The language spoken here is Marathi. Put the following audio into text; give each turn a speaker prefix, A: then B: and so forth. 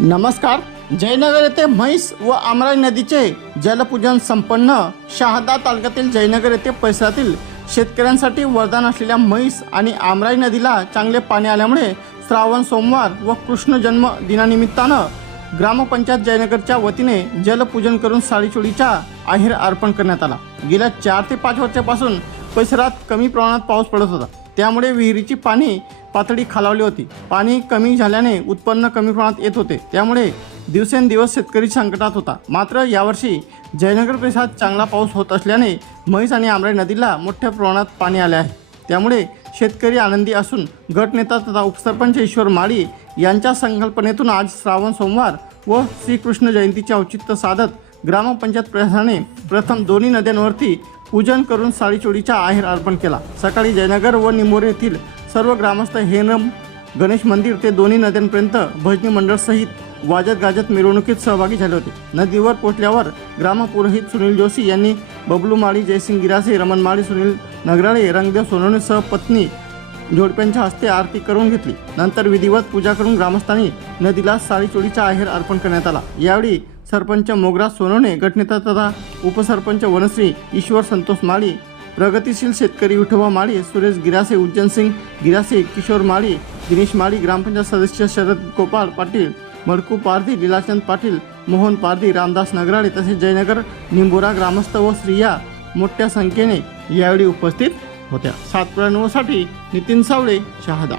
A: नमस्कार जयनगर येथे म्हैस व आमराई नदीचे जलपूजन संपन्न शहादा तालुक्यातील जयनगर येथे परिसरातील शेतकऱ्यांसाठी वरदान असलेल्या म्हैस आणि आमराई नदीला चांगले पाणी आल्यामुळे श्रावण सोमवार व कृष्ण जन्म दिनानिमित्तानं ग्रामपंचायत जयनगरच्या वतीने जलपूजन करून साडीचोळीचा आहेर अर्पण करण्यात आला. गेल्या चार ते पाच वर्षापासून परिसरात कमी प्रमाणात पाऊस पडत होता. त्यामुळे विहिरीची पाणी पातळी खालावली होती. पाणी कमी झाल्याने उत्पन्न कमी प्रमाणात येत होते. त्यामुळे दिवसेंदिवस शेतकरी संकटात होता. मात्र यावर्षी जयनगर परिसरात चांगला पाऊस होत असल्याने म्हैस आणि आमरे नदीला मोठ्या प्रमाणात पाणी आले आहे. त्यामुळे शेतकरी आनंदी असून गटनेता तथा उपसरपंच ईश्वर माळी यांच्या संकल्पनेतून आज श्रावण सोमवार व श्रीकृष्ण जयंतीचे औचित्य साधत ग्रामपंचायत प्रशासनाने प्रथम दोन्ही नद्यांवरती पूजन करून साडीचोडीचा आहेर अर्पण केला. सकाळी जयनगर व निमोरे येथील सर्व ग्रामस्थ हेनम गणेश मंदिर ते दोन्ही नद्यांपर्यंत भजनी मंडळसहित वाजत गाजत मिरवणुकीत सहभागी झाले होते. नदीवर पोचल्यावर ग्रामपुरोहित सुनील जोशी यांनी बबलू माळी जयसिंग गिरासे रमण माळी सुनील नगराळे रंगदेव सोनवणेसह पत्नी जोडप्यांच्या हस्ते आरती करून घेतली. नंतर विधिवत पूजा करून ग्रामस्थांनी नदीला साडीचोळीचा आहेर अर्पण करण्यात आला. यावेळी सरपंच मोगरा सोनवणे गटनेता तथा उपसरपंच वनश्री ईश्वर संतोष माळी प्रगतिशील शेतकरी विठोबा माळी सुरेश गिरासे उज्जैन सिंग गिरासे किशोर माळी दिनेश माळी ग्रामपंचायत सदस्य शरद गोपाळ पाटील मडकू पारधी लीलाचंद पाटील मोहन पारधी रामदास नगराळे तसेच जयनगर निंबोरा ग्रामस्थ व स्त्रिया मोठ्या संख्येने यावेळी उपस्थित होत्या. सात प्रणवसाठी नितीन सावळे शहादा.